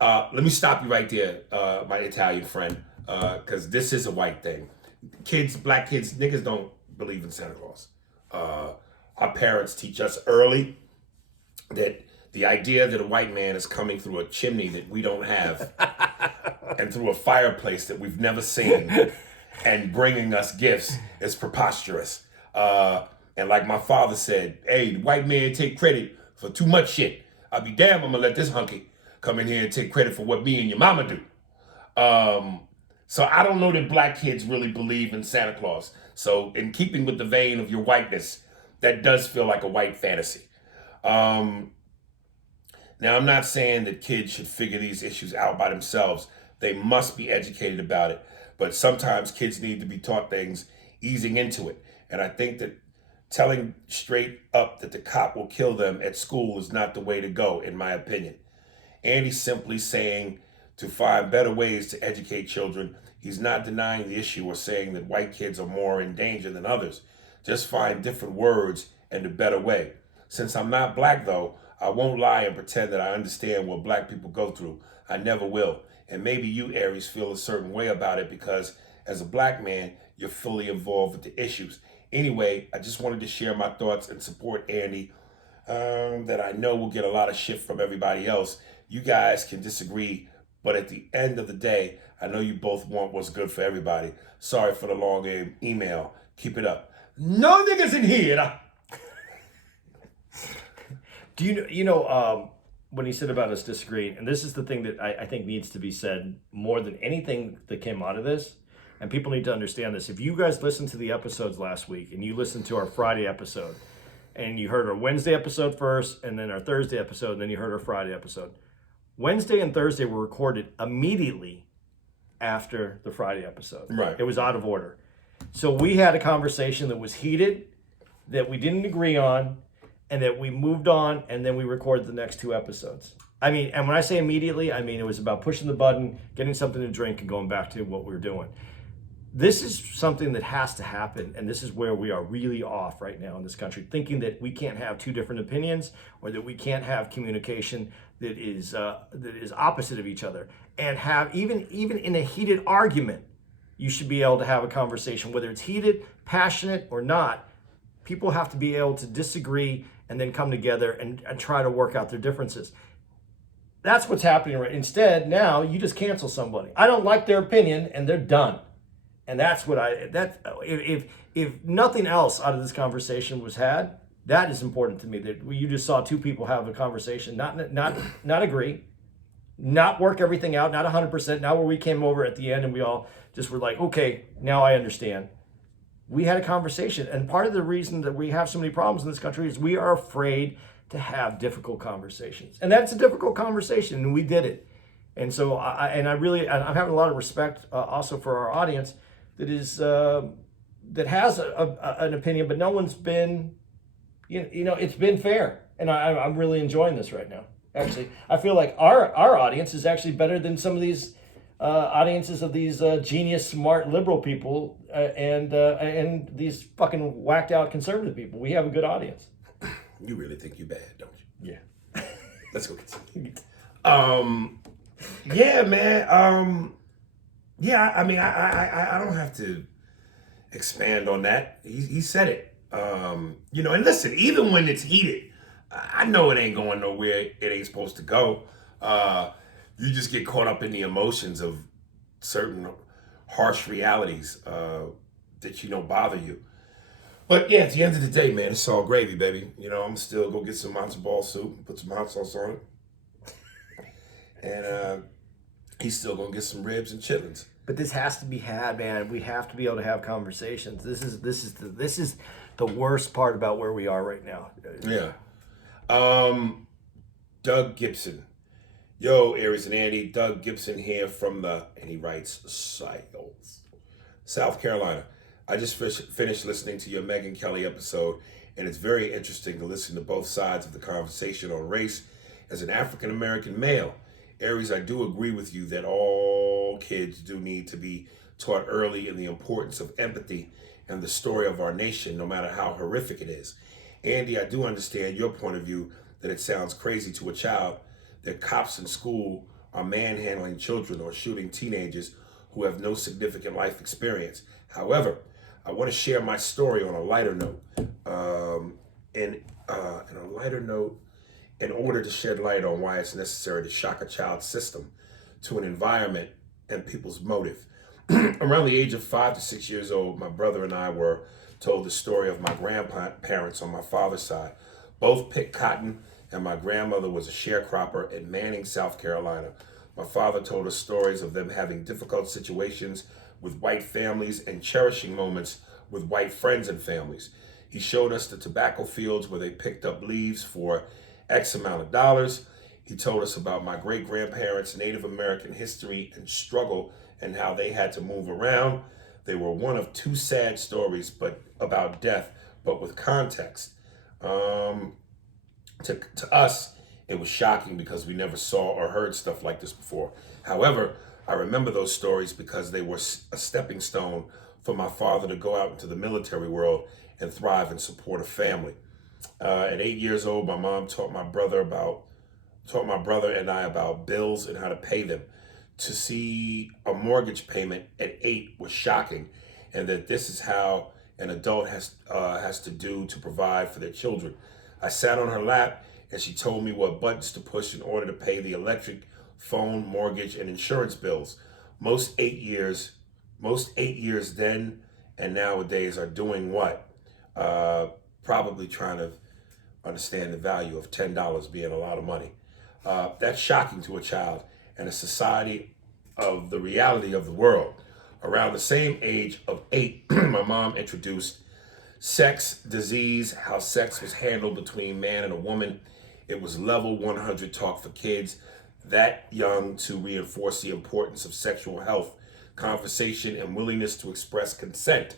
Let me stop you right there, my Italian friend, because this is a white thing. Kids, black kids, niggas don't believe in Santa Claus. Our parents teach us early that the idea that a white man is coming through a chimney that we don't have and through a fireplace that we've never seen and bringing us gifts is preposterous. And like my father said, hey, the white man take credit for too much shit. I'll be damned, I'm gonna let this hunky come in here and take credit for what me and your mama do. So I don't know that black kids really believe in Santa Claus. So in keeping with the vein of your whiteness, that does feel like a white fantasy. Now, I'm not saying that kids should figure these issues out by themselves. They must be educated about it. But sometimes kids need to be taught things easing into it. And I think that telling straight up that the cop will kill them at school is not the way to go, in my opinion. Andy's simply saying to find better ways to educate children. He's not denying the issue or saying that white kids are more in danger than others. Just find different words and a better way. Since I'm not black, though, I won't lie and pretend that I understand what black people go through. I never will. And maybe you, Aries, feel a certain way about it because as a black man, you're fully involved with the issues. Anyway, I just wanted to share my thoughts and support Andy that I know will get a lot of shit from everybody else. You guys can disagree, but at the end of the day, I know you both want what's good for everybody. Sorry for the long email. Keep it up. No niggas in here. Do you know when he said about us disagreeing, and this is the thing that I think needs to be said more than anything that came out of this, and people need to understand this. If you guys listened to the episodes last week and you listened to our Friday episode and you heard our Wednesday episode first and then our Thursday episode and then you heard our Friday episode, Wednesday and Thursday were recorded immediately after the Friday episode. Right. It was out of order. So we had a conversation that was heated, that we didn't agree on, and that we moved on, and then we recorded the next two episodes. I mean, and when I say immediately, I mean it was about pushing the button, getting something to drink, and going back to what we were doing. This is something that has to happen, and this is where we are really off right now in this country, thinking that we can't have two different opinions or that we can't have communication that is opposite of each other. and have, even in a heated argument, you should be able to have a conversation, whether it's heated, passionate, or not. People have to be able to disagree and then come together and try to work out their differences. That's what's happening right. Instead, now you just cancel somebody. I don't like their opinion, and they're done. And that's what if nothing else out of this conversation was had, that is important to me. That you just saw two people have a conversation, not agree, not work everything out, not 100%. Now where we came over at the end and we all just were like, okay, now I understand. We had a conversation, and part of the reason that we have so many problems in this country is we are afraid to have difficult conversations, and that's a difficult conversation, and we did it. And so, I'm having a lot of respect also for our audience that has an opinion, but no one's been, it's been fair, and I'm really enjoying this right now. Actually, I feel like our audience is actually better than some of these audiences of these genius, smart, liberal people and these fucking whacked out conservative people. We have a good audience. You really think you bad, don't you? Yeah. Let's go get some. Yeah, man. Yeah, I mean, I don't have to expand on that. He said it. And listen, even when it's heated, I know it ain't going nowhere. It ain't supposed to go. You just get caught up in the emotions of certain harsh realities that bother you. But yeah, at the end of the day, man, it's all gravy, baby. I'm still go get some matzo ball soup, put some hot sauce on it, and he's still gonna get some ribs and chitlins. But this has to be had, man. We have to be able to have conversations. This is the worst part about where we are right now. Yeah. Doug Gibson. Yo, Aries and Andy, Doug Gibson here and he writes, South Carolina. I just finished listening to your Megyn Kelly episode, and it's very interesting to listen to both sides of the conversation on race. As an African-American male, Aries, I do agree with you that all kids do need to be taught early in the importance of empathy and the story of our nation, no matter how horrific it is. Andy, I do understand your point of view that it sounds crazy to a child that cops in school are manhandling children or shooting teenagers who have no significant life experience. However, I want to share my story on a lighter note. In a lighter note, in order to shed light on why it's necessary to shock a child's system to an environment and people's motive. Around the age of 5 to 6 years old, my brother and I were told the story of my grandparents on my father's side. Both picked cotton, and my grandmother was a sharecropper in Manning, South Carolina. My father told us stories of them having difficult situations with white families and cherishing moments with white friends and families. He showed us the tobacco fields where they picked up leaves for X amount of dollars. He told us about my great-grandparents' Native American history and struggle and how they had to move around. They were one of two sad stories about death, but with context. To us, it was shocking because we never saw or heard stuff like this before. However, I remember those stories because they were a stepping stone for my father to go out into the military world and thrive and support a family. At 8 years old, my mom taught my brother and I about bills and how to pay them. To see a mortgage payment at 8 was shocking, and that this is how an adult has to do to provide for their children. I sat on her lap and she told me what buttons to push in order to pay the electric, phone, mortgage, and insurance bills. Most 8 years then and nowadays are doing what? Probably trying to understand the value of $10 being a lot of money. That's shocking to a child and a society of the reality of the world. Around the same age of 8, my mom introduced sex, disease, how sex was handled between man and a woman. It was level 100 talk for kids that young to reinforce the importance of sexual health, conversation, and willingness to express consent.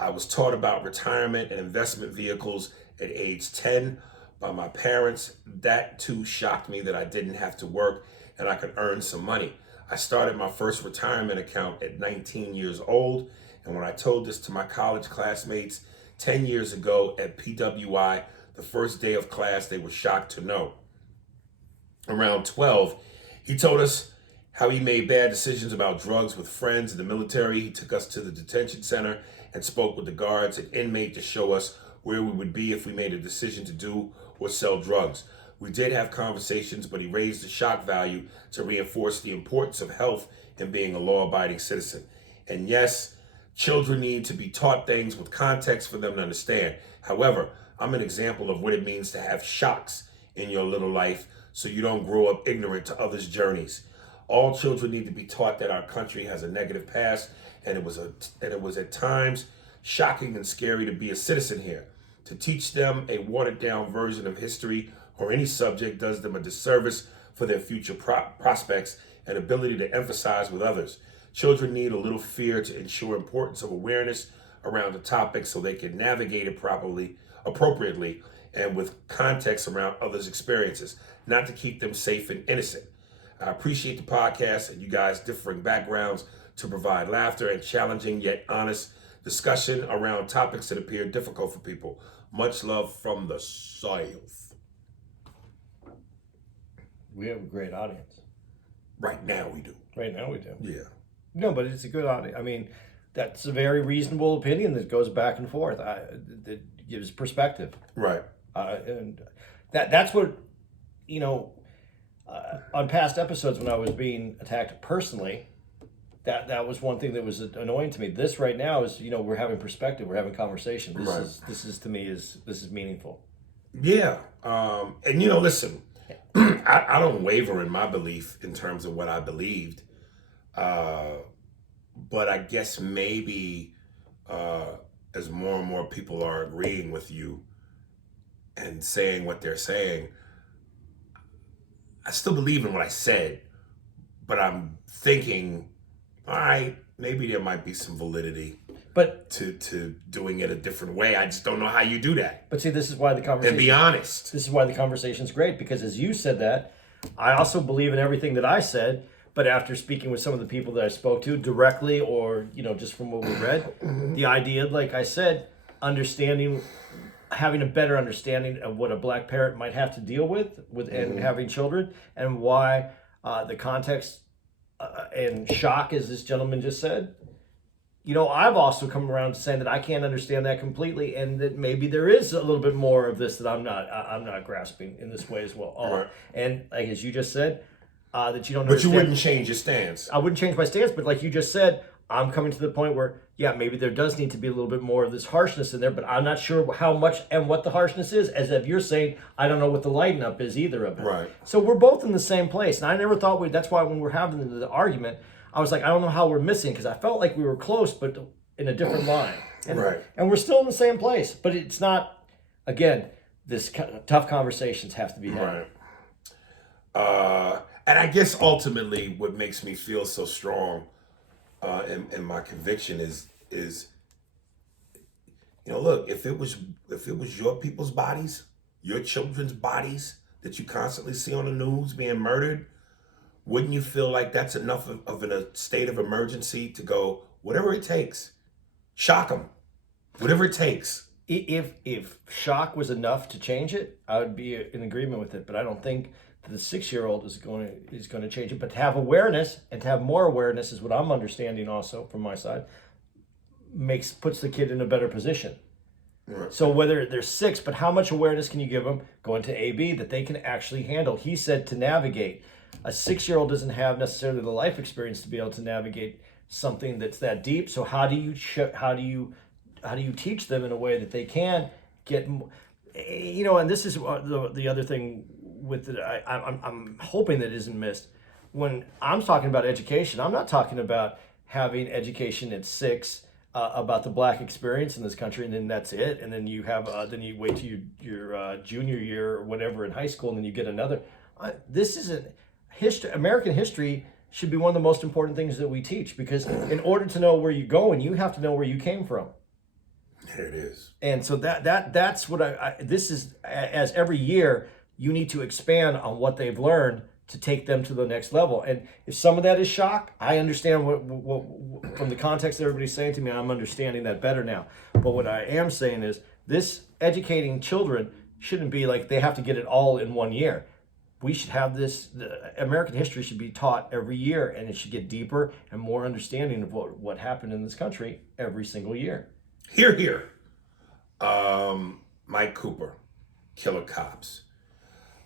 I was taught about retirement and investment vehicles at age 10 by my parents. That too shocked me that I didn't have to work and I could earn some money. I started my first retirement account at 19 years old, and when I told this to my college classmates 10 years ago at PWI, the first day of class, they were shocked to know. Around 12, he told us how he made bad decisions about drugs with friends in the military. He took us to the detention center and spoke with the guards and inmate to show us where we would be if we made a decision to do or sell drugs. We did have conversations, but he raised the shock value to reinforce the importance of health and being a law-abiding citizen. And yes, children need to be taught things with context for them to understand. However, I'm an example of what it means to have shocks in your little life so you don't grow up ignorant to others' journeys. All children need to be taught that our country has a negative past, and it was at times shocking and scary to be a citizen here. To teach them a watered-down version of history or any subject does them a disservice for their future prospects and ability to emphasize with others. Children need a little fear to ensure importance of awareness around the topic so they can navigate it appropriately, and with context around others' experiences, not to keep them safe and innocent. I appreciate the podcast and you guys' differing backgrounds to provide laughter and challenging yet honest discussion around topics that appear difficult for people. Much love from the South. We have a great audience. Right now we do. Right now we do. Yeah. No, but it's a good audience. I mean, that's a very reasonable opinion that goes back and forth. That gives perspective. Right. And that's what, on past episodes when I was being attacked personally, that was one thing that was annoying to me. This right now is, we're having perspective, we're having conversation. This is to me this is meaningful. Yeah. And listen, I don't waver in my belief in terms of what I believed. But I guess maybe as more and more people are agreeing with you and saying what they're saying, I still believe in what I said, but I'm thinking, all right, maybe there might be some validity but to doing it a different way. I just don't know how you do that. But see, this is why the conversation... And be honest. This is why the conversation's great, because as you said that, I also believe in everything that I said, but after speaking with some of the people that I spoke to directly or, just from what we read, the idea, like I said, having a better understanding of what a black parent might have to deal with and having children, and why the context and shock, as this gentleman just said, I've also come around to saying that I can't understand that completely, and that maybe there is a little bit more of this that I'm not grasping in this way as well. Right. And like as you just said, that you don't. But understand. you wouldn't change your stance. I wouldn't change my stance, but like you just said, I'm coming to the point where, maybe there does need to be a little bit more of this harshness in there, but I'm not sure how much and what the harshness is. As if you're saying, I don't know what the lighten up is either of it. Right. So we're both in the same place, and I never thought that's why when we're having the argument, I was like, I don't know how we're missing, because I felt like we were close, but in a different line. And, Right. And we're still in the same place, but it's not, again, this tough conversations have to be had. Right. And I guess ultimately what makes me feel so strong in my conviction is look, if it was your people's bodies, your children's bodies that you constantly see on the news being murdered, wouldn't you feel like that's enough of a state of emergency to go, whatever it takes, shock them, whatever it takes? If shock was enough to change it, I would be in agreement with it. But I don't think that the 6-year-old is going to change it. But to have awareness and to have more awareness is what I'm understanding also from my side, puts the kid in a better position. Right. So whether they're 6, but how much awareness can you give them going to AB that they can actually handle? He said to navigate. A 6-year-old doesn't have necessarily the life experience to be able to navigate something that's that deep. So how do you teach them in a way that they can get, and this is the other thing with it. I'm hoping that isn't missed. When I'm talking about education, I'm not talking about having education at 6 about the black experience in this country, and then that's it. And then you have then you wait to your junior year or whatever in high school, and then you get another. This isn't history. American history should be one of the most important things that we teach, because in order to know where you're going, you have to know where you came from. There it is. And so that's what this is, as every year you need to expand on what they've learned to take them to the next level. And if some of that is shock, I understand what from the context that everybody's saying to me, I'm understanding that better now. But what I am saying is this educating children shouldn't be like they have to get it all in one year. we should have this. American history should be taught every year, and it should get deeper and more understanding of what happened in this country every single year. Here, here. Mike Cooper, Killer Cops.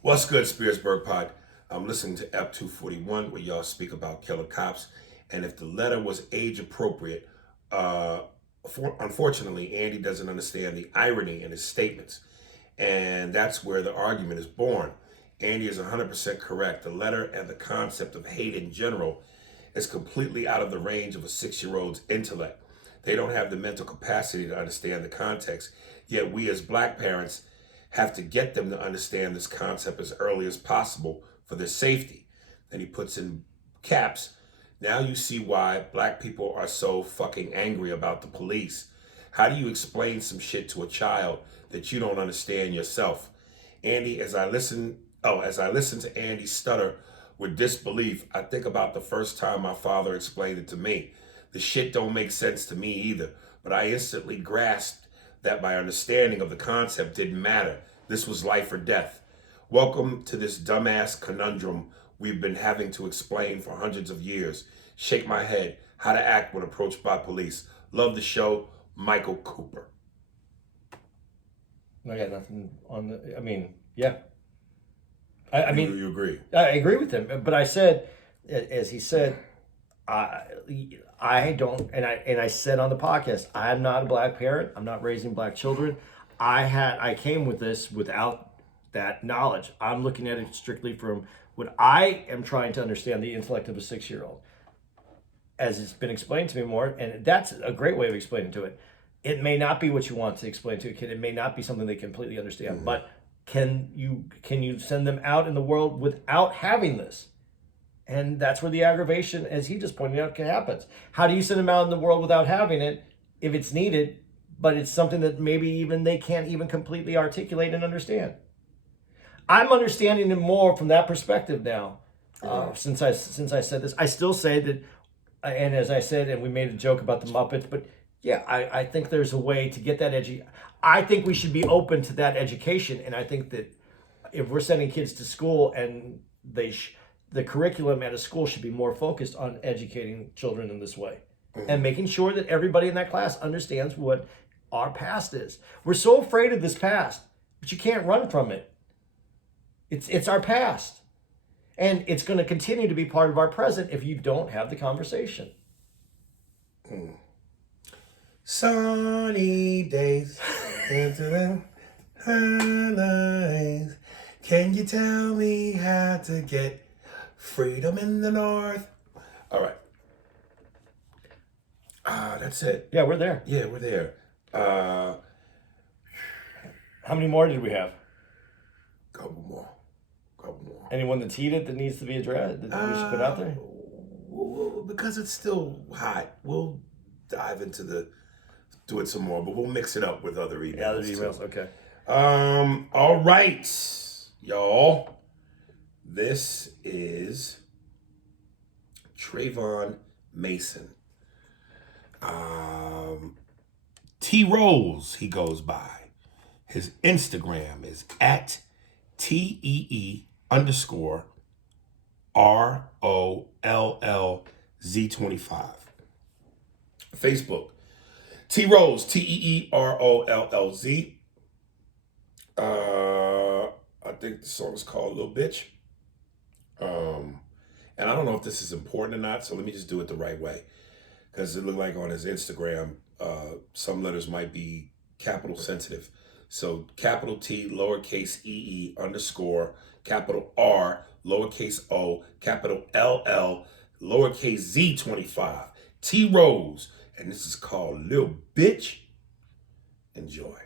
What's good, Spearsburg Pod? I'm listening to Ep 241 where y'all speak about Killer Cops, and if the letter was age appropriate, unfortunately, Andy doesn't understand the irony in his statements, and that's where the argument is born. Andy is 100% correct. The letter and the concept of hate in general is completely out of the range of a 6-year-old's intellect. They don't have the mental capacity to understand the context, yet we as black parents have to get them to understand this concept as early as possible for their safety. Then he puts in caps, now you see why black people are so fucking angry about the police. How do you explain some shit to a child that you don't understand yourself? Andy, as I listen to Andy stutter with disbelief, I think about the first time my father explained it to me. The shit don't make sense to me either, but I instantly grasped that my understanding of the concept didn't matter. This was life or death. Welcome to this dumbass conundrum we've been having to explain for hundreds of years. Shake my head. How to act when approached by police. Love the show, Michael Cooper. I got nothing on the. I mean, yeah. I mean, you agree? I agree with him, but I said, as he said, I don't, and I said on the podcast, I'm not a black parent. I'm not raising black children. I came with this without that knowledge. I'm looking at it strictly from what I am trying to understand the intellect of a 6-year-old, as it's been explained to me more, and that's a great way of explaining to it. It may not be what you want to explain to a kid. It may not be something they completely understand, but can you send them out in the world without having this? And that's where the aggravation, as he just pointed out, happens. How do you send them out in the world without having it if it's needed, but it's something that maybe even they can't even completely articulate and understand? I'm understanding it more from that perspective now. Since I said this, I still say that, and as I said, and we made a joke about the Muppets, but yeah, I think there's a way to get that I think we should be open to that education, and I think that if we're sending kids to school and the curriculum at a school should be more focused on educating children in this way and making sure that everybody in that class understands what our past is. We're so afraid of this past, but you can't run from it. It's our past, and it's going to continue to be part of our present if you don't have the conversation. Sunny days into the highlights. Can you tell me how to get freedom in the north? All right. That's it. Yeah, we're there. Yeah, we're there. How many more did we have? Couple more. Anyone that's heated that needs to be addressed that we should put out there? Because it's still hot, we'll dive into do it some more, but we'll mix it up with other emails. Yeah, other emails. Okay. All right, y'all. This is Trayvon Mason. T Rose, he goes by. His Instagram is at TEE_ROLLZ25. Facebook, T Rose, TEEROLLZ. I think the song is called Little Bitch. And I don't know if this is important or not, so let me just do it the right way. Because it looked like on his Instagram, some letters might be capital sensitive. So capital T, lowercase EE, _ capital R, lowercase O, capital LL, lowercase Z25. T Rose. And this is called Lil Bitch. Enjoy.